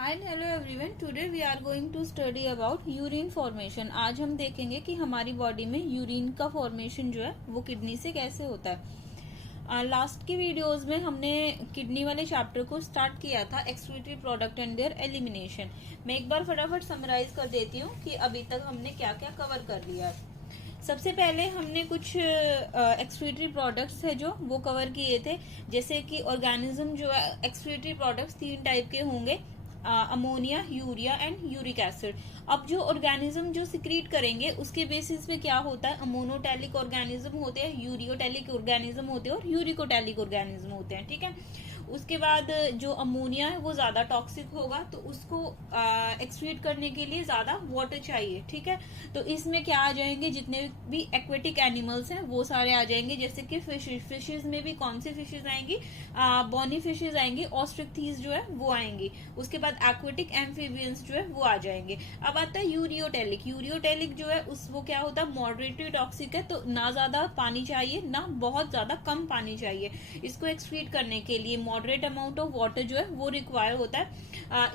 Hi and hello everyone. Today we are going to study about urine formation. आज हम देखेंगे कि हमारी बॉडी में यूरिन का फॉर्मेशन जो है वो किडनी से कैसे होता है। लास्ट की वीडियोस में हमने किडनी वाले चैप्टर को स्टार्ट किया था, excretory product and there elimination. मैं एक बार फटाफट समराइज कर देती हूँ कि अभी तक हमने क्या क्या कवर कर लिया है। सबसे पहले हमने कुछ एक्सक्रीटरी प्रोडक्ट्स है जो वो कवर किए थे, जैसे कि ऑर्गेनिज्म जो है एक्सक्रीटरी प्रोडक्ट्स 3 टाइप के होंगे, ammonia, urea and uric acid. अब जो ऑर्गेनिज्म जो सिक्रीट करेंगे उसके बेसिस पे क्या होता है, अमोनोटैलिक ऑर्गेनिज्म होते हैं, यूरियोटैलिक ऑर्गेनिज्म होते हैं और यूरिकोटैलिक ऑर्गेनिज्म होते हैं। ठीक है, उसके बाद जो अमोनिया है वो ज्यादा टॉक्सिक होगा, तो उसको एक्सक्रीट करने के लिए ज्यादा वाटर चाहिए। ठीक है, तो इसमें क्या आ जाएंगे, जितने भी एक्वेटिक एनिमल्स हैं वो सारे आ जाएंगे, जैसे कि फिशेज में भी कौन सी फिशेज आएंगी, बॉनी फिशेज आएंगी, ऑस्ट्रिक्थीज जो है वो आएंगी। उसके बाद एक्वेटिक एम्फीबियंस जो है वो आ जाएंगे। अब आता है यूरियोटैलिक। यूरियोटैलिक जो है वो क्या होता है, मॉडरेटली टॉक्सिक है, तो ना ज्यादा पानी चाहिए ना बहुत ज्यादा कम पानी चाहिए। इसको एक्सक्रीट करने के लिए मॉडरेट अमाउंट ऑफ वाटर जो है वो रिक्वायर होता है।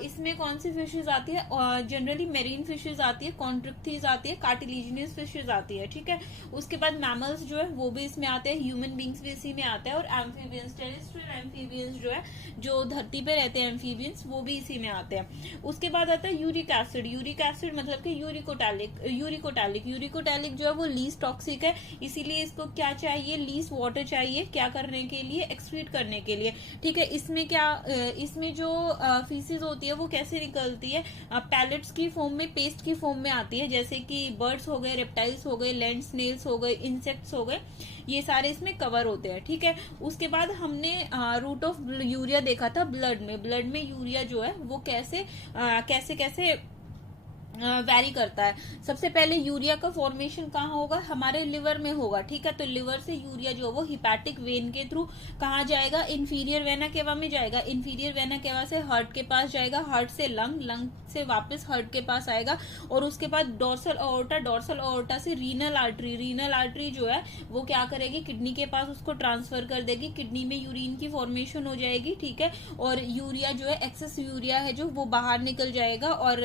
इसमें कौन सी फिशेज आती है, जनरली मेरीन फिशेज आती है, कॉन्ट्रिक्थीज आती है, कार्टिलिजिनियस फिशेज आती है। ठीक है, उसके बाद मैमल्स जो है वो भी इसमें आते हैं, ह्यूमन बींग्स भी इसी में आते हैं, और एम्फीबियंस, टेरेस्ट्रियल एम्फीबियंस जो है जो धरती पे रहते हैं एम्फीबियंस, वो भी इसी में आते हैं। उसके बाद आता है यूरिक एसिड। यूरिक एसिड मतलब कि यूरिकोटैलिक। यूरिकोटैलिक जो है वो लीस्ट टॉक्सिक है, इसीलिए इसको क्या चाहिए, लीस्ट वाटर चाहिए, क्या करने के लिए, एक्सक्रीट करने के लिए। ठीक है, इसमें क्या, इसमें जो फीसिस होती है वो कैसे निकलती है, पैलेट्स की फॉर्म में, पेस्ट की फॉर्म में आती है, जैसे कि बर्ड्स हो गए, रेप्टाइल्स हो गए, लैंड स्नेल्स हो गए, इंसेक्ट्स हो गए, ये सारे इसमें कवर होते हैं। ठीक है, उसके बाद हमने रूट ऑफ यूरिया देखा था ब्लड में। ब्लड में यूरिया जो है वो कैसे कैसे वैरी करता है। सबसे पहले यूरिया का फॉर्मेशन कहाँ होगा, हमारे लिवर में होगा। ठीक है, तो लिवर से यूरिया जो है वो हिपैटिक वेन के थ्रू कहाँ जाएगा, इंफीरियर वेना केवा में जाएगा। इंफीरियर वेना केवा से हार्ट के पास जाएगा, हार्ट से लंग, लंग से वापस हार्ट के पास आएगा, और उसके बाद डोर्सल ओर्टा, डोर्सल ओर्टा से रीनल आर्टरी, रीनल आर्टरी जो है वो क्या करेगी, किडनी के पास उसको ट्रांसफर कर देगी, किडनी में यूरिन की फॉर्मेशन हो जाएगी। ठीक है, और यूरिया जो है, एक्सेस यूरिया है जो वो बाहर निकल जाएगा, और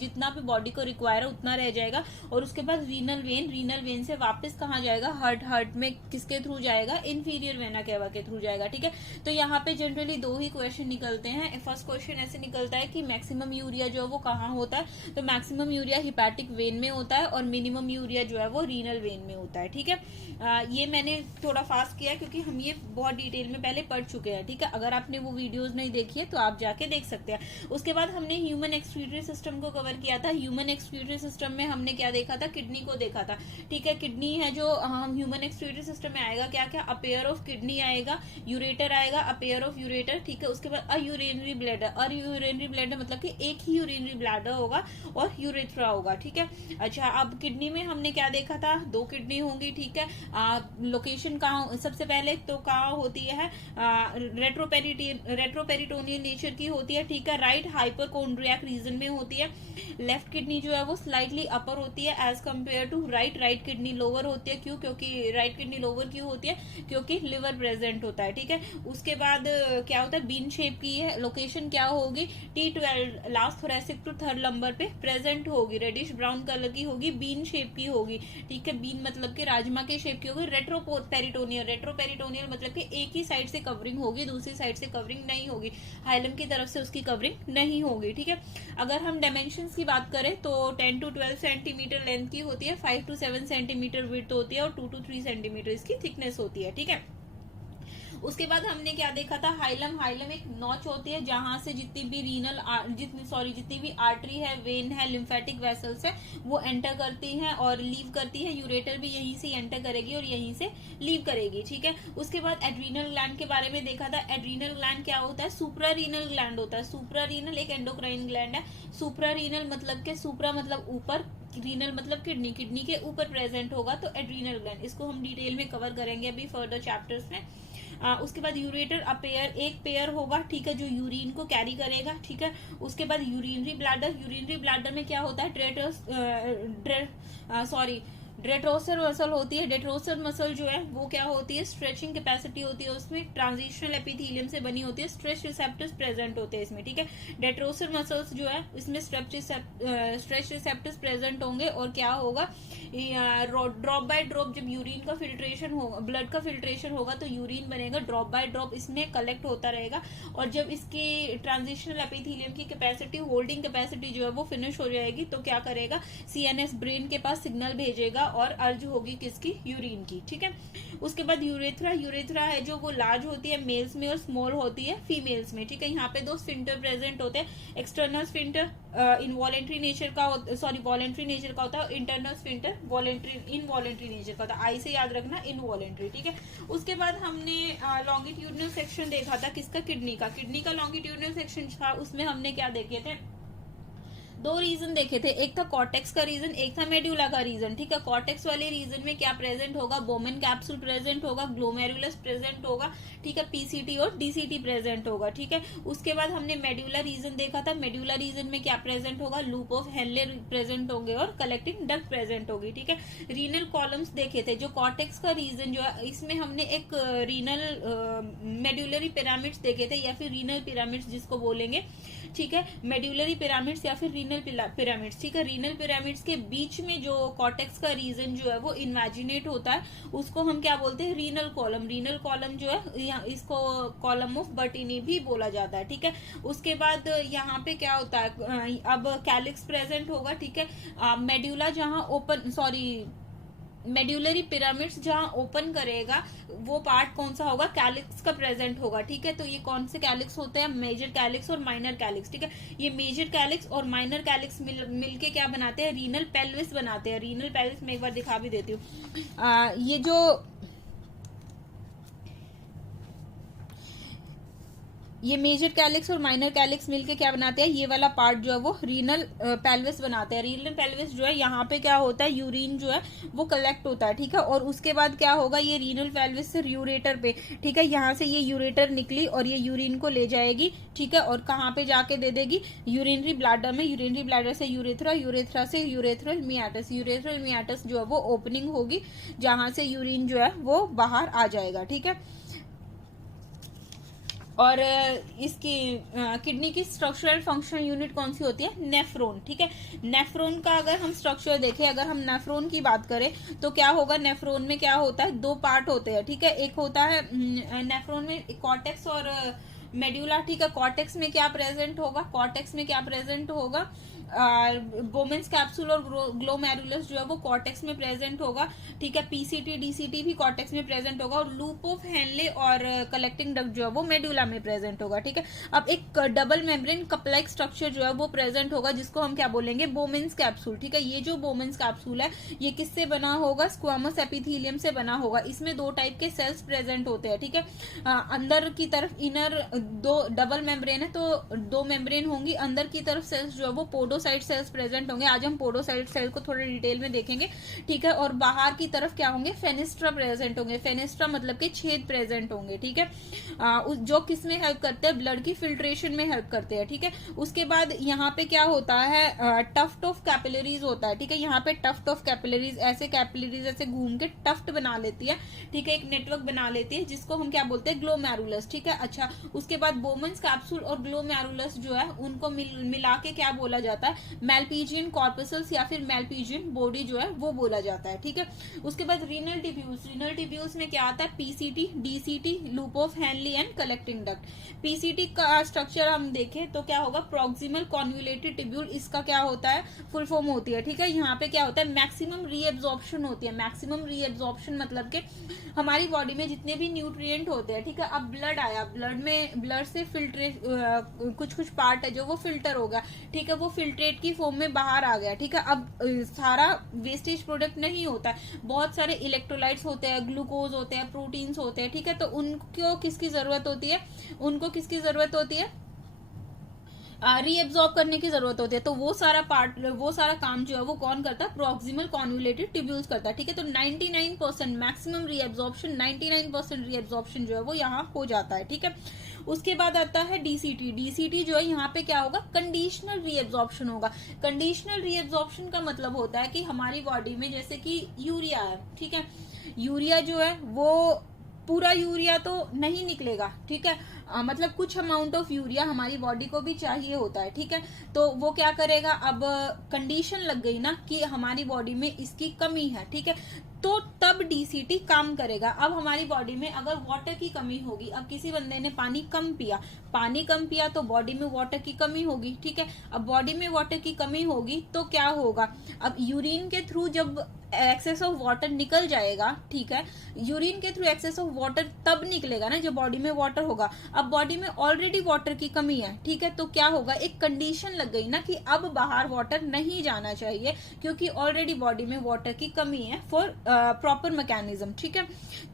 जितना भी बॉडी को रिक्वायर है उतना रह जाएगा। और उसके बाद रीनल वेन, रीनल वेन से वापस कहाँ जाएगा, हार्ट, हार्ट में किसके थ्रू जाएगा, इंफीरियर वेना केवा के थ्रू जाएगा। ठीक है, तो यहाँ पे जनरली 2 ही क्वेश्चन निकलते हैं। फर्स्ट क्वेश्चन ऐसे निकलता है कि मैक्सिमम यूरिया जो है वो कहाँ होता है, तो मैक्सिमम यूरिया हिपैटिक वेन में होता है, और मिनिमम यूरिया जो है वो रीनल वेन में होता है। ठीक है, ये मैंने थोड़ा फास्ट किया क्योंकि हम ये बहुत डिटेल में पहले पढ़ चुके हैं। ठीक है, अगर आपने वो वीडियोज नहीं देखी है तो आप जाके देख सकते हैं। उसके बाद हमने ह्यूमन एक्सक्रीटरी सिस्टम को कवर किया था। ह्यूमन एक्सक्रीटरी सिस्टम में हमने क्या देखा था, किडनी को देखा था। ठीक है, किडनी है जो हम ह्यूमन एक्सक्रीटरी सिस्टम में आएगा क्या क्या, अ पेयर ऑफ किडनी आएगा, यूरेटर आएगा, अ पेयर ऑफ यूरेटर। ठीक है, उसके बाद अ यूरिनरी ब्लैडर। अ यूरिनरी ब्लैडर मतलब कि एक ही यूरिनरी ब्लैडर होगा और यूरेथ्रा होगा। ठीक है, अच्छा, अब किडनी में हमने क्या देखा था, 2 किडनी होंगी। ठीक है, लोकेशन कहाँ, सबसे पहले तो कहाँ होती है, रेट्रोपेरिटोनियल नेचर की होती है। ठीक है, राइट हाइपरकोन्ड्रियाक रीजन में होती है। लेफ्ट किडनी जो है वो स्लाइटली अपर होती है as compare to right. Right kidney lower होती है, क्यों, क्योंकि राइट किडनी लोअर क्यों होती है, क्योंकि लिवर प्रेजेंट होता है। ठीक है, उसके बाद क्या होता है, बीन शेप की है, लोकेशन क्या होगी, T12 last thoracic to third lumbar पे प्रेजेंट होगी, रेडिश ब्राउन कलर की होगी, बीन शेप की होगी। ठीक है, बीन मतलब कि राजमा के शेप की होगी। रेट्रोपेरिटोनियल, रेट्रोपेरिटोनियल मतलब कि एक ही साइड से कवरिंग होगी, दूसरी साइड से कवरिंग नहीं होगी, हाइलम की तरफ से उसकी कवरिंग नहीं होगी। ठीक है, अगर हम डायमेंशंस की बात करें तो 10 to 12 सेंटीमीटर लेंथ की होती है, 5 to 7 सेंटीमीटर विड्थ होती है, और 2 to 3 सेंटीमीटर इसकी थिकनेस होती है। ठीक है, उसके बाद हमने क्या देखा था, हाइलम। हाइलम एक नॉच होती है जहां से जितनी भी आर्टरी है, वेन है, लिम्फेटिक वेसल्स है वो एंटर करती हैं और लीव करती है। यूरेटर भी यहीं से एंटर करेगी और यहीं से लीव करेगी। ठीक है, उसके बाद एड्रीनल ग्लैंड के बारे में देखा था। एड्रीनल ग्लैंड क्या होता है, सुप्रारीनल ग्लैंड होता है। सुप्रारीनल एक एंडोक्राइन ग्लैंड है। सुप्रारीनल मतलब के, सुप्रा मतलब ऊपर, रीनल मतलब किडनी, किडनी के ऊपर प्रेजेंट होगा, तो एड्रीनल ग्लैंड। इसको हम डिटेल में कवर करेंगे अभी फर्दर चैप्टर्स में। उसके बाद यूरेटर, अ पेयर, एक पेयर होगा। ठीक है, जो यूरिन को कैरी करेगा। ठीक है, उसके बाद यूरिनरी ब्लैडर। यूरिनरी ब्लैडर में क्या होता है, डेट्रोसर मसल होती है। डेट्रोसर मसल जो है वो क्या होती है, स्ट्रेचिंग कैपेसिटी होती है उसमें, ट्रांजिशनल एपिथेलियम से बनी होती है, स्ट्रेच रिसेप्टर्स प्रेजेंट होते हैं इसमें, ठीक है। डेट्रोसर मसल्स जो है इसमें स्ट्रेच रिसेप्टर्स प्रेजेंट होंगे और क्या होगा, ड्रॉप बाय ड्रॉप जब यूरिन का फिल्ट्रेशन होगा, ब्लड का फिल्ट्रेशन होगा तो यूरिन बनेगा, ड्रॉप बाय ड्रॉप इसमें कलेक्ट होता रहेगा और जब इसकी ट्रांजिशनल एपिथेलियम की कैपेसिटी, होल्डिंग कैपेसिटी जो है वो फिनिश हो जाएगी तो क्या करेगा, सीएनएस ब्रेन के पास सिग्नल भेजेगा और अर्ज होगी किसकी, यूरिन की, ठीक है। उसके बाद यूरेथ्रा, यूरेथ्रा है जो वो लार्ज होती है मेल्स में और स्मॉल होती है फीमेल्स में, ठीक है। यहाँ पे दो स्फिंक्टर प्रेजेंट होते हैं, एक्सटर्नल स्फिंक्टर इनवॉलेंट्री नेचर का, सॉरी वॉलेंट्री नेचर का होता है, इंटरनल स्फिंक्टर इनवॉलेंट्री नेचर का होता है, आई से याद रखना इनवॉलेंट्री, ठीक है। उसके बाद हमने लॉन्गिट्यूडनल सेक्शन देखा था किसका, किडनी का लॉन्गिट्यूडनल सेक्शन था, उसमें हमने क्या देखे थे, दो रीजन देखे थे, एक था कॉर्टेक्स का रीजन, एक था मेड्यूला का रीजन, ठीक है। कॉर्टेक्स वाले रीजन में क्या प्रेजेंट होगा, बोमेन कैप्सूल प्रेजेंट होगा, ग्लोमेरुलस प्रेजेंट होगा, ठीक है, पीसीटी और डीसीटी प्रेजेंट होगा, ठीक है। उसके बाद हमने मेड्यूला रीजन देखा था, मेड्यूला रीजन में क्या प्रेजेंट होगा, लूप ऑफ हेनले प्रेजेंट होंगे और कलेक्टिंग डक्ट प्रेजेंट होगी, ठीक है। रीनल कॉलम्स देखे थे, जो कॉर्टेक्स का रीजन जो है इसमें हमने एक रीनल मेड्यूलरी पिरामिड्स देखे थे या फिर रीनल पिरामिड्स जिसको बोलेंगे, ठीक है, मेड्यूलरी पिरामिड्स या फिर रीनल पिरामिड्स, ठीक है। रीनल पिरामिड्स के बीच में जो कॉर्टेक्स का रीजन जो है वो इन्वेजिनेट होता है, उसको हम क्या बोलते हैं, रीनल कॉलम। रीनल कॉलम जो है इसको कॉलम ऑफ बर्टीनी भी बोला जाता है, ठीक है। उसके बाद यहाँ पे क्या होता है, अब कैलिक्स प्रेजेंट होगा, ठीक है। मेड्यूला जहां ओपन, सॉरी मेड्यूलरी पिरामिड्स जहां ओपन करेगा वो पार्ट कौन सा होगा, कैलिक्स का प्रेजेंट होगा, ठीक है। तो ये कौन से कैलिक्स होते हैं, मेजर कैलिक्स और माइनर कैलिक्स, ठीक है। ये मेजर कैलिक्स और माइनर कैलिक्स मिलके क्या बनाते हैं, रीनल पेल्विस बनाते हैं। रीनल पेल्विस में एक बार दिखा भी देती हूँ, ये जो ये मेजर कैलिक्स और माइनर कैलिक्स मिलके क्या बनाते हैं, ये वाला पार्ट जो है वो रीनल पेल्विस बनाते हैं। रीनल पेल्विस जो है यहाँ पे क्या होता है, यूरिन जो है वो कलेक्ट होता है, ठीक है। और उसके बाद क्या होगा, ये रीनल पेल्विस से यूरेटर पे, ठीक है, यहाँ से ये यूरेटर निकली और ये यूरिन को ले जाएगी, ठीक है। और कहाँ पे जाके दे देगी, यूरिनरी ब्लैडर में, यूरिनरी ब्लैडर से यूरेथ्रा, यूरेथ्रा से यूरेथ्रल मियाटस, यूरेथ्रल मियाटस जो है वो ओपनिंग होगी जहां से यूरिन जो है वो बाहर आ जाएगा, ठीक है। और इसकी किडनी की स्ट्रक्चरल फंक्शन यूनिट कौन सी होती है, नेफ्रॉन, ठीक है। नेफ्रॉन का अगर हम स्ट्रक्चर देखें, अगर हम नेफ्रॉन की बात करें तो क्या होगा, नेफ्रॉन में क्या होता है, दो पार्ट होते हैं, ठीक है। एक होता है नेफ्रॉन में कॉर्टेक्स और मेड्यूला, ठीक है। कॉर्टेक्स में क्या प्रेजेंट होगा, कॉर्टेक्स में क्या प्रेजेंट होगा, बोमेन्स कैप्सूल और ग्लोमेरुलस जो है वो कॉर्टेक्स में प्रेजेंट होगा, ठीक है। पीसीटी डीसीटी भी कॉर्टेक्स में प्रेजेंट होगा और लूप ऑफ हेनले और कलेक्टिंग डक्ट जो है वो मेडुला में प्रेजेंट होगा, ठीक है। अब एक डबल मेम्ब्रेन कपलाइक स्ट्रक्चर जो है वो प्रेजेंट होगा जिसको हम क्या बोलेंगे, बोमेन्स कैप्सूल, ठीक है। ये जो बोमेन्स कैप्सूल है ये किससे बना होगा, स्क्वामस एपिथेलियम से बना होगा। इसमें दो टाइप के सेल्स प्रेजेंट होते हैं, ठीक है। अंदर की तरफ इनर दो डबल मेम्ब्रेन है तो दो मेम्ब्रेन होंगी, अंदर की तरफ सेल्स जो है वो पोडोसाइट सेल्स प्रेजेंट होंगे। आज हम पोडोसाइट सेल को थोड़ा डिटेल में देखेंगे, ठीक है। और बाहर की तरफ क्या होंगे, फेनिस्ट्रा प्रेजेंट होंगे। फेनिस्ट्रा मतलब के छेद प्रेजेंट होंगे, ठीक है, जो किस में हेल्प करते हैं, ब्लड की फिल्ट्रेशन में हेल्प करते हैं, ठीक है। उसके बाद यहाँ पे क्या होता है, टफ्ट ऑफ कैपिलरीज होता है, ठीक है। यहाँ पे टफ्ट ऑफ कैपिलरीज ऐसे घूम के टफ्ट बना लेती है, ठीक है, एक नेटवर्क बना लेती है जिसको हम क्या बोलते हैं, ग्लोमेरुलस, ठीक है। अच्छा, उसके बाद बोमेन्स कैप्सूल और ग्लोमेरुलस जो है उनको मिला के क्या बोला जाता है, मैल्पीजियन कॉर्पसल्स या फिर मैल्पीजियन बॉडी जो है वो बोला जाता है, ठीक है। उसके बाद रीनल टिब्यूल्स, रीनल टिब्यूल्स में क्या आता है, PCT DCT, loop of Henley and collecting duct. PCT का स्ट्रक्चर हम देखें तो क्या होगा, प्रोक्सिमल कॉन्वुलेटेड टिब्यूल, इसका क्या होता है, फुल फॉर्म होती है, ठीक है। यहाँ पे क्या होता है, मैक्सिमम रीएब्जॉर्प्शन होती है। मैक्सिमम रीएब्जॉर्प्शन मतलब के हमारी बॉडी में जितने भी न्यूट्रिएंट होते हैं, ठीक है। अब ब्लड आया, ब्लड से फिल्ट्रेट कुछ पार्ट है जो वो फिल्टर होगा, ठीक है, वो फिल्ट्रेट की फॉर्म में बाहर आ गया, ठीक है। अब सारा वेस्टेज प्रोडक्ट नहीं होता है, बहुत सारे इलेक्ट्रोलाइट्स होते हैं, ग्लूकोज होते हैं, प्रोटीन्स होते हैं, ठीक है। तो उनको किसकी जरूरत होती है, उनको किसकी जरूरत होती है, रीएब्जॉर्ब करने की जरूरत होती है। तो वो सारा काम जो है वो कौन करता है, प्रॉक्सिमल कॉन्वुलेटेड ट्यूब्यूल्स करता है, ठीक है। तो 99% मैक्सिमम रीएब्जॉर्प्शन, 99% रीएब्जॉर्प्शन जो है वो यहाँ हो जाता है, ठीक है। उसके बाद आता है डीसीटी। डीसीटी जो है यहाँ पे क्या होगा, कंडीशनल रीएब्जॉर्प्शन होगा। कंडीशनल रीएब्जॉर्प्शन का मतलब होता है कि हमारी बॉडी में जैसे कि यूरिया है, ठीक है, यूरिया जो है वो पूरा यूरिया तो नहीं निकलेगा, ठीक है, मतलब कुछ अमाउंट ऑफ यूरिया हमारी बॉडी को भी चाहिए होता है, ठीक है, तो वो क्या करेगा, अब कंडीशन लग गई ना कि हमारी बॉडी में इसकी कमी है, ठीक है, तो तब डीसीटी काम करेगा। अब हमारी बॉडी में अगर वाटर की कमी होगी, अब किसी बंदे ने पानी कम पिया तो बॉडी में वाटर की कमी होगी, ठीक है, अब बॉडी में वाटर की कमी होगी तो क्या होगा, अब यूरिन के थ्रू जब एक्सेस ऑफ वाटर निकल जाएगा, ठीक है, यूरिन के थ्रू एक्सेस ऑफ वाटर तब निकलेगा ना जब बॉडी में वाटर होगा। अब बॉडी में ऑलरेडी वाटर की कमी है, ठीक है, तो क्या होगा, एक कंडीशन लग गई ना कि अब बाहर वाटर नहीं जाना चाहिए क्योंकि ऑलरेडी बॉडी में वाटर की कमी है फॉर प्रॉपर मैकेनिज्म, ठीक है।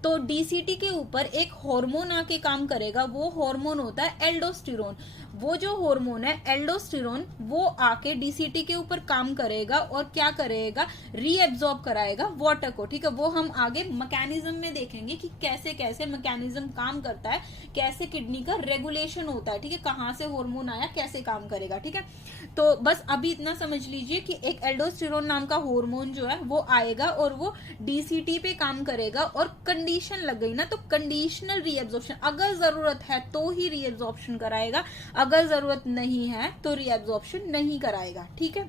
तो डीसीटी के ऊपर एक हार्मोन आके काम करेगा, वो हार्मोन होता है एल्डोस्टेरोन। वो जो हार्मोन है एल्डोस्टेरोन, वो आके डीसीटी के ऊपर काम करेगा और क्या करेगा, रीएब्जॉर्ब कराएगा वाटर को, ठीक है। वो हम आगे मैकेनिज्म में देखेंगे कि कैसे कैसे मैकेनिज्म काम करता है, कैसे किडनी का रेगुलेशन होता है, ठीक है, कहाँ से हार्मोन आया, कैसे काम करेगा, ठीक है। तो बस अभी इतना समझ लीजिए कि एक एल्डोस्टेरोन नाम का हार्मोन जो है वो आएगा और वो डीसीटी पे काम करेगा और कंडीशन लग गई ना तो कंडीशनल रीएब्जॉर्प्शन, अगर जरूरत है तो ही रीएब्जॉर्प्शन कराएगा, अगर जरूरत नहीं है तो रीएब्जॉर्प्शन नहीं कराएगा, ठीक है।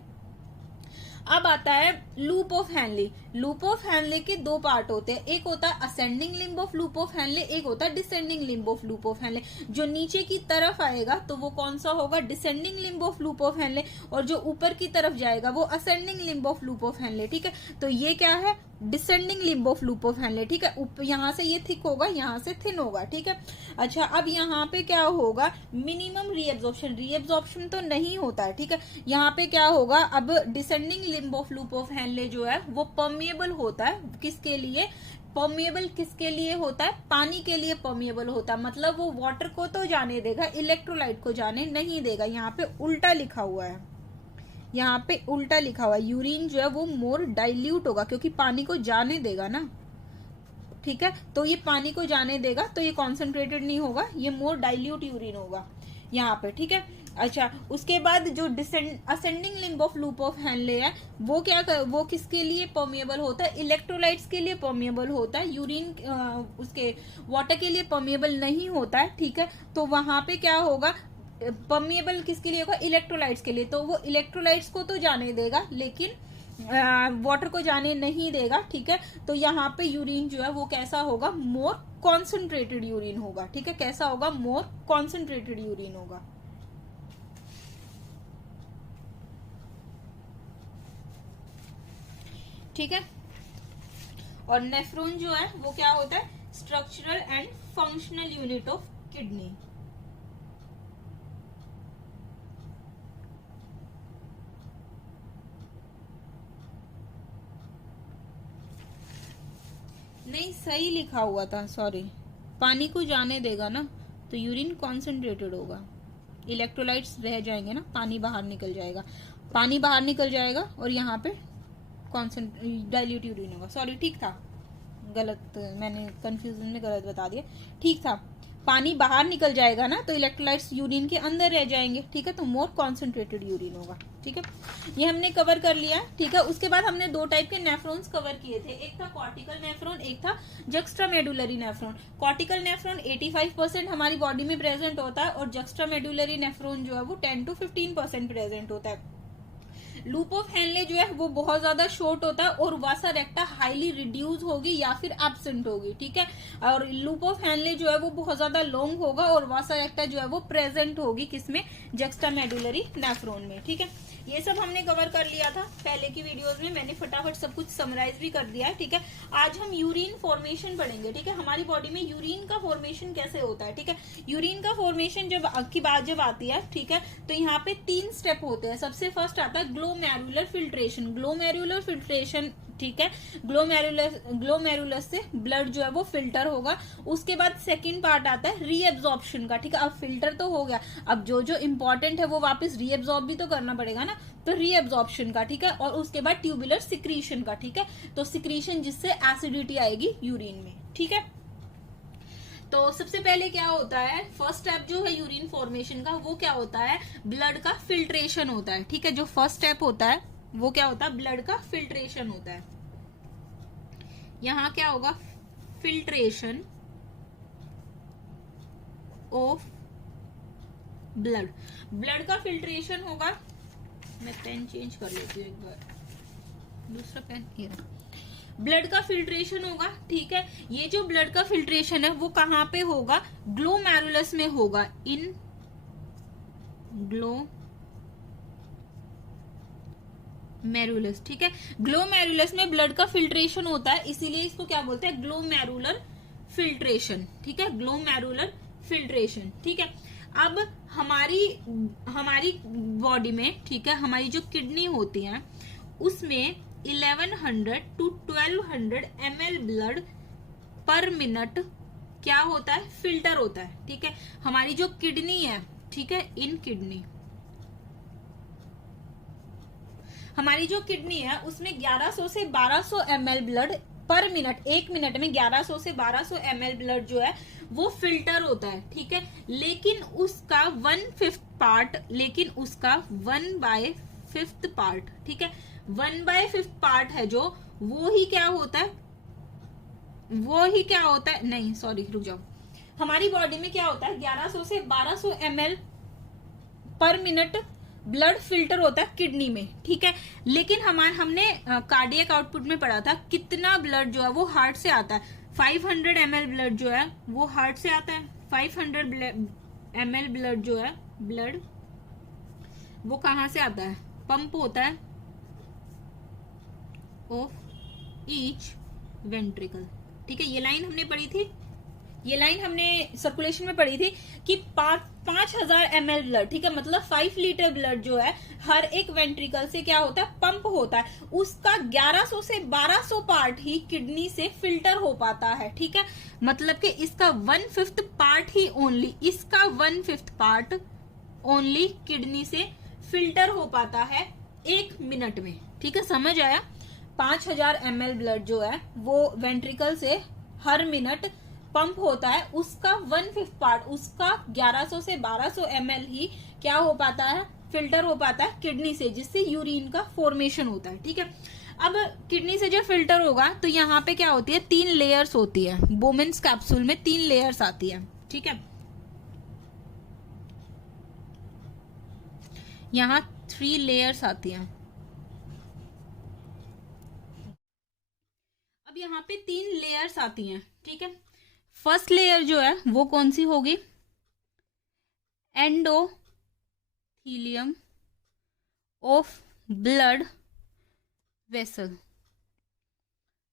अब आता है loop of Henle. Loop of Henle के दो पार्ट होते हैं, एक होता है ascending limb of loop of Henle, एक होता है descending limb of loop of Henle. जो नीचे की तरफ आएगा तो वो कौन सा होगा, descending limb of loop of Henle, और जो ऊपर की तरफ जाएगा वो ascending limb of loop of Henle, ठीक है। तो ये क्या है, descending limb of loop of Henle, ठीक है, यहाँ से ये थिक होगा, यहाँ से थिन होगा, ठीक है। अच्छा, अब यहाँ पे क्या होगा, मिनिमम रीएब्जॉर्प्शन, रीएब्जॉर्प्शन तो नहीं होता है, ठीक है। यहाँ पे क्या होगा, अब descending limb of loop of Henle जो है वो परमिएबल होता है, किसके लिए, परमिएबल किसके लिए होता है, पानी के लिए परमिएबल होता है, मतलब वो वाटर को तो जाने देगा, इलेक्ट्रोलाइट को जाने नहीं देगा। यहाँ पे उल्टा लिखा हुआ है, यहाँ पे उल्टा लिखा हुआ है, यूरिन जो है वो मोर डाइल्यूट होगा क्योंकि पानी को जाने देगा ना, ठीक है, तो ये पानी को जाने देगा तो ये कॉन्सेंट्रेटेड नहीं होगा, ये मोर डाइल्यूट यूरिन होगा यहाँ पे, ठीक है। अच्छा, उसके बाद जो ascending limb of loop of Henle है वो क्या वो किसके लिए परमिएबल होता है, इलेक्ट्रोलाइट्स के लिए परमिएबल होता है, यूरिन उसके वाटर के लिए परमिएबल नहीं होता है, ठीक है। तो वहां पे क्या होगा, परमिएबल किसके लिए होगा, इलेक्ट्रोलाइट्स के लिए, तो वो इलेक्ट्रोलाइट्स को तो जाने देगा लेकिन वाटर को जाने नहीं देगा, ठीक है। तो यहाँ पे यूरिन जो है वो कैसा होगा, मोर कॉन्सेंट्रेटेड यूरिन होगा, ठीक है, कैसा होगा, मोर कॉन्सेंट्रेटेड यूरिन होगा। ठीक है, और नेफ्रॉन जो है वो क्या होता है, structural and functional unit of kidney. नहीं, सही लिखा हुआ था, सॉरी, पानी को जाने देगा ना तो यूरिन कॉन्सेंट्रेटेड होगा, इलेक्ट्रोलाइट्स रह जाएंगे ना, पानी बाहर निकल जाएगा, पानी बाहर निकल जाएगा और यहाँ पे डाइल्यूट यूरिन होगा, सॉरी, ठीक था, गलत, मैंने कंफ्यूजन में गलत बता दिया, ठीक था, पानी बाहर निकल जाएगा ना तो इलेक्ट्रोलाइट्स यूरिन के अंदर रह जाएंगे, ठीक है, तो मोर कॉन्सेंट्रेटेड यूरिन होगा, ठीक है। ये हमने कवर कर लिया, ठीक है। उसके बाद हमने दो टाइप के नेफ्रॉन्स कवर किए थे, एक था कॉर्टिकल नेफ्रॉन, एक था जक्स्ट्रामेडुलरी नेफ्रॉन। कॉर्टिकल नेफ्रॉन 85% हमारी बॉडी में प्रेजेंट होता है और जक्स्ट्रामेडुलरी नेफ्रॉन जो है वो 10 to 15% प्रेजेंट होता है। लूप ऑफ हैनले जो है वो बहुत ज्यादा शॉर्ट होता है और वासा रेक्टा हाईली रिड्यूस होगी या फिर एब्सेंट होगी, ठीक है। और लूप ऑफ हैनले जो है वो बहुत ज्यादा लॉन्ग होगा और वासा रेक्टा जो है वो प्रेजेंट होगी किसमें, जक्स्ट्रामेडुलरी नेफ्रॉन में, ठीक है। ये सब हमने कवर कर लिया था पहले की वीडियोस में, मैंने फटाफट सब कुछ समराइज भी कर दिया है, ठीक है। आज हम यूरिन फॉर्मेशन पढ़ेंगे, ठीक है, हमारी बॉडी में यूरिन का फॉर्मेशन कैसे होता है, ठीक है। यूरिन का फॉर्मेशन की बात जब आती है, ठीक है, तो यहाँ पे 3 स्टेप होते हैं। सबसे फर्स्ट आता है ग्लोमेरुलर फिल्ट्रेशन। ग्लोमेरुलर फिल्ट्रेशन, ठीक है, ग्लोमेरुलस से ब्लड जो है वो फिल्टर होगा। उसके बाद सेकंड पार्ट आता है रीएब्जॉर्प्शन का, ठीक है। अब फिल्टर तो हो गया, अब जो जो इंपॉर्टेंट है वो वापस रीएब्जॉर्ब भी तो करना पड़ेगा ना, तो रीएब्जॉर्प्शन का, ठीक है। और उसके बाद ट्यूबुलर सिक्रीशन का, ठीक है, तो सिक्रीशन जिससे एसिडिटी आएगी यूरिन में, ठीक है। तो सबसे पहले क्या होता है, फर्स्ट स्टेप जो है यूरिन फॉर्मेशन का, वो क्या होता है, ब्लड का फिल्ट्रेशन होता है। ठीक है, जो फर्स्ट स्टेप होता है वो क्या होता है, ब्लड का फिल्ट्रेशन होता है। यहां क्या होगा, फिल्ट्रेशन ऑफ ब्लड, ब्लड का फिल्ट्रेशन होगा। मैं पेन चेंज कर लेती हूँ एक बार, दूसरा पेन ये रहा। ब्लड का फिल्ट्रेशन होगा। ठीक है, ये जो ब्लड का फिल्ट्रेशन है वो कहां पे होगा, ग्लोमेरुलस में होगा, इन ग्लोमेरुलस। ठीक है, ग्लोमेरुलस में ब्लड का फिल्ट्रेशन होता है, इसीलिए इसको क्या बोलते हैं, ग्लोमेरुलर फिल्ट्रेशन। ठीक है, ग्लोमेरुलर फिल्ट्रेशन। ठीक है, अब हमारी बॉडी में, ठीक है, हमारी जो किडनी होती है उसमें 1100 to 1200 ml ब्लड पर मिनट क्या होता है, फिल्टर होता है। ठीक है, हमारी जो किडनी है, ठीक है, हमारी जो किडनी है उसमें 1100 से 1200 ml ब्लड पर मिनट, एक मिनट में 1100 से 1200 ml ब्लड जो है वो फिल्टर होता है। ठीक है, लेकिन उसका 1/5 पार्ट, ठीक है, 1/5 पार्ट है जो, वो ही क्या होता है, नहीं सॉरी रुक जाओ, हमारी बॉडी में क्या होता है, 1100 से 1200 ml पर मिनट ब्लड फिल्टर होता है किडनी में। ठीक है, लेकिन हमने कार्डियक आउटपुट में पढ़ा था कितना ब्लड जो है वो हार्ट से आता है, 500 ml ब्लड जो है वो हार्ट से आता है। 500 ml ब्लड जो है, ब्लड वो कहां से आता है, पंप होता है ऑफ ईच वेंट्रिकल। ठीक है, ये लाइन हमने पढ़ी थी, ये लाइन हमने सर्कुलेशन में पढ़ी थी कि 5000 ml ब्लड, ठीक है, मतलब 5 लीटर ब्लड जो है हर एक वेंट्रिकल से क्या होता है, पंप होता है, उसका 1100 से 1200 पार्ट ही किडनी से फिल्टर हो पाता है। ठीक है, मतलब कि इसका 1/5 पार्ट ही ओनली, इसका 1/5 पार्ट ओनली किडनी से फिल्टर हो पाता है एक मिनट में। ठीक है, समझ आया, 5000 ml ब्लड जो है वो वेंट्रिकल से हर मिनट पंप होता है, उसका 1/5 पार्ट, उसका 1100 से 1200 ml ही क्या हो पाता है, फिल्टर हो पाता है किडनी से, जिससे यूरिन का फॉर्मेशन होता है। ठीक है, अब किडनी से जब फिल्टर होगा तो यहाँ पे क्या होती है, 3 लेयर्स होती है, बोमेन्स कैप्सूल में 3 लेयर्स आती है। ठीक है, यहाँ 3 लेयर्स आती हैं। अब यहाँ पे 3 लेयर्स आती हैं। ठीक है, फर्स्ट लेयर जो है वो कौन सी होगी, endothelium of blood vessel,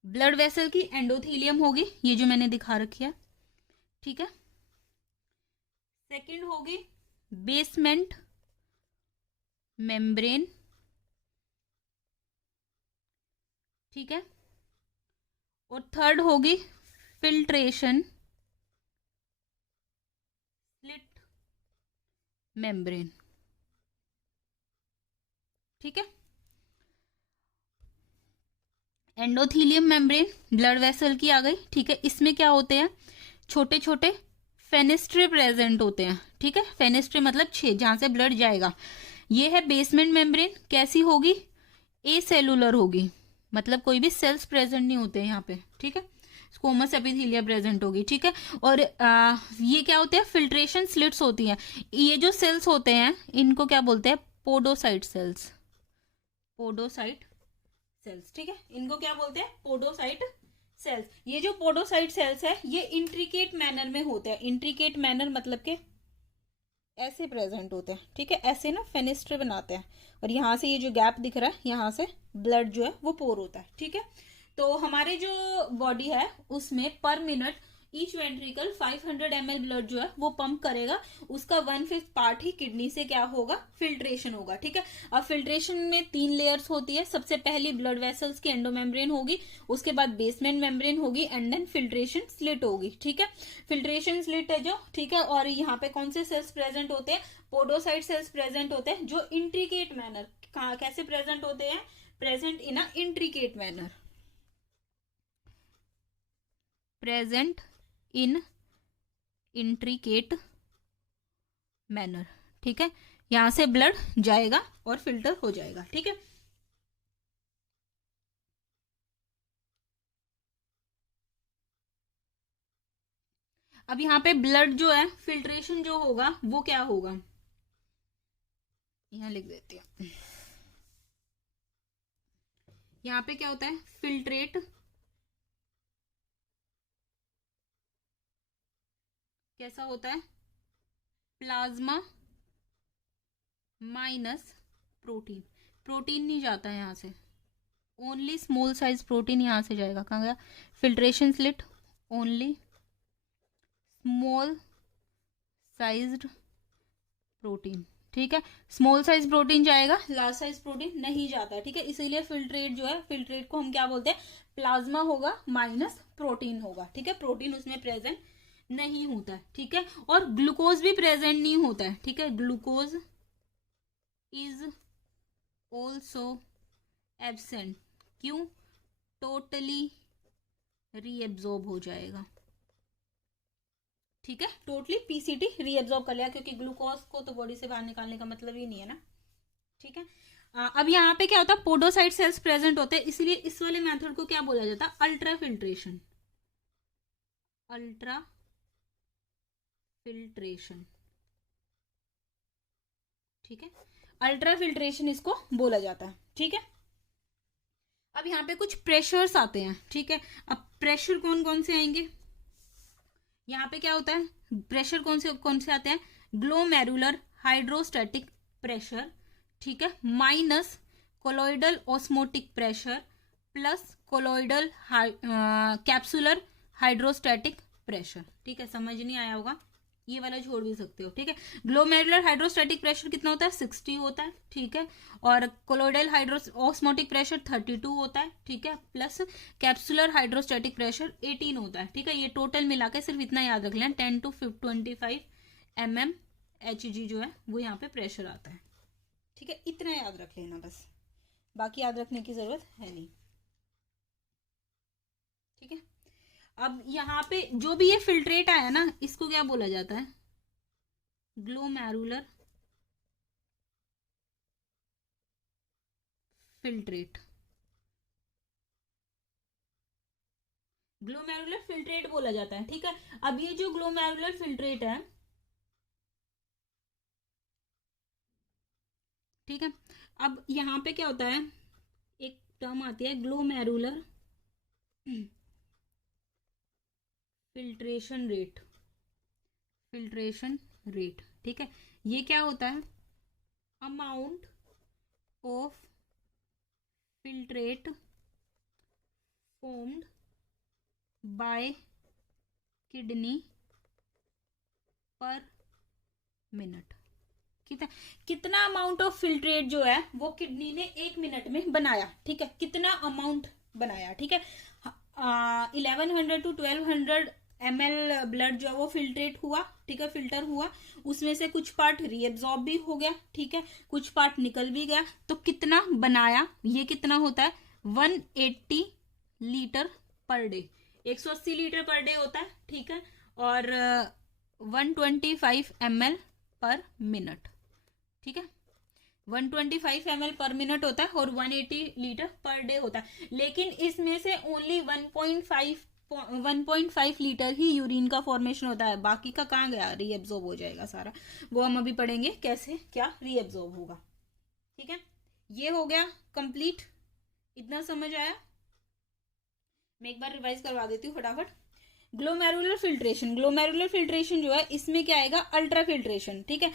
blood vessel की एंडोथीलियम होगी, ये जो मैंने दिखा रखी है। ठीक है, सेकंड होगी बेसमेंट मेम्ब्रेन। ठीक है, और थर्ड होगी फिल्ट्रेशन स्लिट मेम्ब्रेन। ठीक है, एंडोथीलियम मेम्ब्रेन ब्लड वेसल की आ गई। ठीक है, इसमें क्या होते हैं, छोटे छोटे फेनेस्ट्रे प्रेजेंट होते हैं। ठीक है, फेनेस्ट्रे मतलब छेद जहां से ब्लड जाएगा। ये है बेसमेंट मेम्ब्रेन, कैसी होगी, ए सेलुलर होगी, मतलब कोई भी सेल्स प्रेजेंट नहीं होते हैं यहाँ पे। ठीक है, स्कोमस एपिथेलिया प्रेजेंट होगी। ठीक है, और ये क्या होते हैं, फिल्ट्रेशन स्लिट्स होती हैं। ये जो सेल्स होते हैं इनको क्या बोलते हैं, पोडोसाइट सेल्स, पोडोसाइट सेल्स। ठीक है, इनको क्या बोलते हैं, पोडोसाइट सेल्स। ये जो पोडोसाइट सेल्स है ये इंट्रिकेट मैनर में होते हैं, इंट्रिकेट मैनर मतलब के ऐसे प्रेजेंट होते हैं। ठीक है, ऐसे ना फेनेस्ट्रे बनाते हैं, और यहाँ से ये जो गैप दिख रहा है यहाँ से ब्लड जो है वो पोर होता है। ठीक है, तो हमारे जो बॉडी है उसमें पर minute each ventricle 500 ml blood जो है वो पंप करेगा, उसका 1/5 पार्ट ही किडनी से क्या होगा, फिल्ट्रेशन होगा। ठीक है, अब फिल्ट्रेशन में 3 लेयर्स होती है, सबसे पहली ब्लड वेसल्स की एंडोमेम्ब्रेन होगी, उसके बाद बेसमेंट मेम्ब्रेन होगी, एंड देन फिल्ट्रेशन स्लिट होगी। ठीक है, फिल्ट्रेशन स्लिट है जो, ठीक है, और यहाँ पे कौन से सेल्स प्रेजेंट होते हैं, पोडोसाइट सेल्स प्रेजेंट होते हैं, जो इंट्रिकेट मैनर, कैसे प्रेजेंट होते हैं, present in a intricate manner, present in intricate manner. ठीक है, यहां से ब्लड जाएगा और फिल्टर हो जाएगा। ठीक है, अब यहाँ पे ब्लड जो है फिल्ट्रेशन जो होगा वो क्या होगा, यहाँ लिख देती हूँ। यहाँ पे क्या होता है, फिल्ट्रेट कैसा होता है, प्लाज्मा माइनस प्रोटीन। प्रोटीन नहीं जाता है यहाँ से, ओनली स्मॉल साइज प्रोटीन यहाँ से जाएगा। कहाँ गया, filtration slit, only small sized protein. ठीक है, स्मॉल साइज प्रोटीन जाएगा, लार्ज साइज प्रोटीन नहीं जाता है। ठीक है, इसीलिए फिल्ट्रेट जो है, फिल्ट्रेट को हम क्या बोलते हैं, प्लाज्मा होगा माइनस प्रोटीन होगा। ठीक है, प्रोटीन उसमें प्रेजेंट नहीं होता है। ठीक है, और ग्लूकोज भी प्रेजेंट नहीं होता है। ठीक है, ग्लूकोज इज ऑल्सो एब्सेंट। क्यों, टोटली रीएब्जॉर्ब हो जाएगा। ठीक है, टोटली पीसीटी रीएब्जॉर्ब कर लिया, क्योंकि ग्लूकोज को तो बॉडी से बाहर निकालने का मतलब ही नहीं है ना। ठीक है, अब यहाँ पे क्या होता है, पोडोसाइट सेल्स प्रेजेंट होते हैं, इसलिए इस वाले मेथड को क्या बोला जाता है, अल्ट्रा फिल्ट्रेशन। Ultra filtration. ठीक है, अल्ट्रा फिल्ट्रेशन इसको बोला जाता है। ठीक है, अब यहाँ पे कुछ प्रेशर्स आते हैं। ठीक है, अब प्रेशर कौन कौन से आएंगे, यहाँ पे क्या होता है, प्रेशर कौन से आते हैं, ग्लोमेरुलर हाइड्रोस्टैटिक प्रेशर। ठीक है, minus colloidal osmotic pressure plus colloidal capsular hydrostatic pressure. ठीक है, समझ नहीं आया होगा, ये वाला छोड़ भी सकते हो। ठीक है, ग्लोमेरुलर हाइड्रोस्टैटिक प्रेशर कितना होता है, 60 होता है। ठीक है, और कोलोइडल ऑस्मोटिक प्रेशर 32 होता है। ठीक है, प्लस कैप्सुलर हाइड्रोस्टैटिक प्रेशर 18 होता है। ठीक है, ये टोटल मिला के सिर्फ इतना याद रख लें, 10 to 25 mm Hg जो है वो यहाँ पे प्रेशर आता है। ठीक है, इतना याद रख लेना बस, बाकी याद रखने की जरूरत है नहीं। ठीक है, अब यहाँ पे जो भी ये फिल्ट्रेट आया ना, इसको क्या बोला जाता है, ग्लोमेरुलर फिल्ट्रेट। ग्लोमेरुलर फिल्ट्रेट बोला जाता है। ठीक है, अब ये जो ग्लोमेरुलर फिल्ट्रेट है, ठीक है, अब यहाँ पे क्या होता है, एक टर्म आती है glomerular filtration rate. Filtration rate, ठीक है, ये क्या होता है, amount of filtrate formed by kidney पर मिनट। कितना अमाउंट ऑफ फिल्ट्रेट जो है वो किडनी ने 1 मिनट में बनाया। ठीक है, कितना अमाउंट बनाया। ठीक है, 1100 to 1200 ml ब्लड जो है वो फिल्ट्रेट हुआ। ठीक है, फिल्टर हुआ, उसमें से कुछ पार्ट रीएब्जॉर्ब भी हो गया। ठीक है, कुछ पार्ट निकल भी गया, तो कितना बनाया, ये कितना होता है, 180 litre per day, 180 litre per day होता है। ठीक है, और 125 ml पर मिनट। ठीक है, 125 ml पर मिनट होता है और 180 लीटर पर डे होता है, लेकिन इसमें से ओनली 1.5 लीटर ही यूरिन का फॉर्मेशन होता है, बाकी का कहाँ गया, रीएब्जॉर्ब हो जाएगा सारा, वो हम अभी पढ़ेंगे कैसे क्या रीएब्जॉर्ब होगा। ठीक है, ये हो गया कंप्लीट, इतना समझ आया। मैं एक बार रिवाइज करवा देती हूँ फटाफट। ग्लोमेरुलर फिल्ट्रेशन, ग्लोमेरुलर फिल्ट्रेशन जो है इसमें क्या आएगा, अल्ट्रा फिल्ट्रेशन। ठीक है,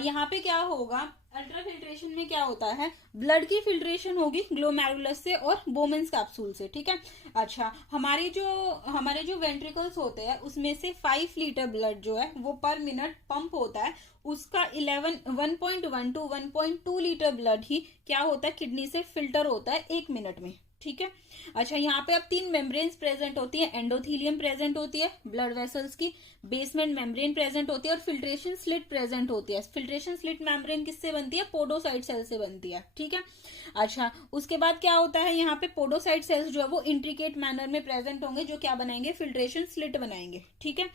यहाँ पे क्या होगा, अल्ट्रा फिल्ट्रेशन में क्या होता है, ब्लड की फिल्ट्रेशन होगी ग्लोमेरुलस से और बोमेन्स कैप्सूल से। ठीक है, अच्छा, हमारे जो वेंट्रिकल्स होते हैं उसमें से 5 लीटर ब्लड जो है वो पर मिनट पंप होता है, उसका 1.1 to 1.2 लीटर ब्लड ही क्या होता है, किडनी से फिल्टर होता है 1 मिनट में। ठीक है, अच्छा, यहाँ पे अब 3 मेम्ब्रेन्स प्रेजेंट होती है, एंडोथीलियम प्रेजेंट होती है ब्लड वेसल्स की, बेसमेंट मेम्ब्रेन प्रेजेंट होती है और फिल्ट्रेशन स्लिट प्रेजेंट होती है। फिल्ट्रेशन स्लिट मेम्ब्रेन किससे बनती है, पोडोसाइट सेल से बनती है। ठीक है, अच्छा, उसके बाद क्या होता है, यहाँ पे पोडोसाइट सेल्स जो है वो इंट्रिकेट मैनर में प्रेजेंट होंगे, जो क्या बनाएंगे, फिल्ट्रेशन स्लिट बनाएंगे। ठीक है,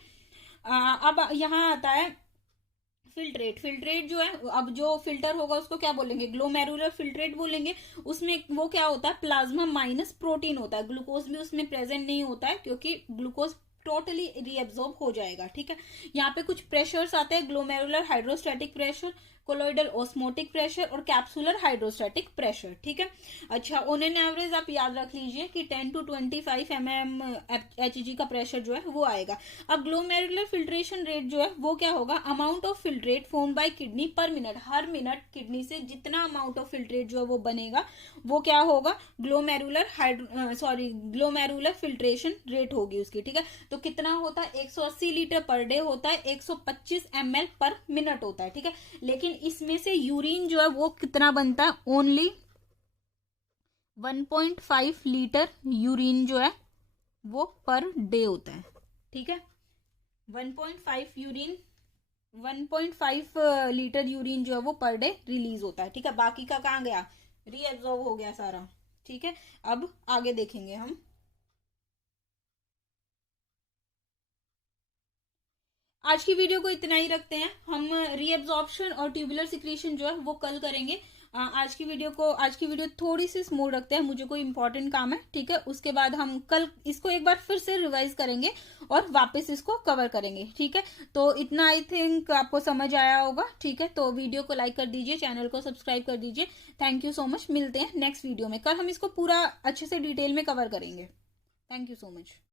अब यहाँ आता है फिल्ट्रेट। फिल्ट्रेट जो है, अब जो फिल्टर होगा उसको क्या बोलेंगे, ग्लोमेरुलर फिल्ट्रेट बोलेंगे। उसमें वो क्या होता है, प्लाज्मा माइनस प्रोटीन होता है। ग्लूकोज भी उसमें प्रेजेंट नहीं होता है क्योंकि ग्लूकोज टोटली रीएब्जॉर्ब हो जाएगा। ठीक है, यहाँ पे कुछ प्रेशर्स आते हैं, glomerular hydrostatic pressure, colloidal osmotic pressure और कैप्सुलर हाइड्रोस्टैटिक प्रेशर। ठीक है, अच्छा ऑन एन एवरेज आप याद रख लीजिए कि 10 to 25 mm Hg का प्रेशर जो है वो आएगा। अब ग्लोमेरुलर फिल्ट्रेशन रेट जो है वो क्या होगा, amount of filtrate form by kidney पर मिनट। हर मिनट किडनी से जितना अमाउंट ऑफ फिल्ट्रेट जो है वो बनेगा वो क्या होगा, ग्लोमेरुलर फिल्ट्रेशन रेट होगी उसकी। ठीक है, तो कितना होता है, 180 लीटर पर डे होता है, 125 ml पर मिनट होता है। ठीक है, लेकिन इसमें से यूरिन जो है वो कितना बनता है, ओनली 1.5 लीटर यूरिन जो है वो पर डे होता है। ठीक है, 1.5 लीटर यूरिन जो है वो पर डे रिलीज होता है। ठीक है, बाकी का कहाँ गया, रीएब्जॉर्ब हो गया सारा। ठीक है, अब आगे देखेंगे हम। आज की वीडियो को इतना ही रखते हैं। हम रीएब्जॉर्प्शन और ट्यूबुलर सिक्रीशन जो है वो कल करेंगे। आज की वीडियो थोड़ी सी स्मूथ रखते हैं, मुझे कोई इंपॉर्टेंट काम है। ठीक है, उसके बाद हम कल इसको एक बार फिर से रिवाइज करेंगे और वापस इसको कवर करेंगे। ठीक है, तो इतना आई थिंक आपको समझ आया होगा। ठीक है, तो वीडियो को लाइक कर दीजिए, चैनल को सब्सक्राइब कर दीजिए। थैंक यू सो मच, मिलते हैं नेक्स्ट वीडियो में। कल हम इसको पूरा अच्छे से डिटेल में कवर करेंगे। Thank you so much.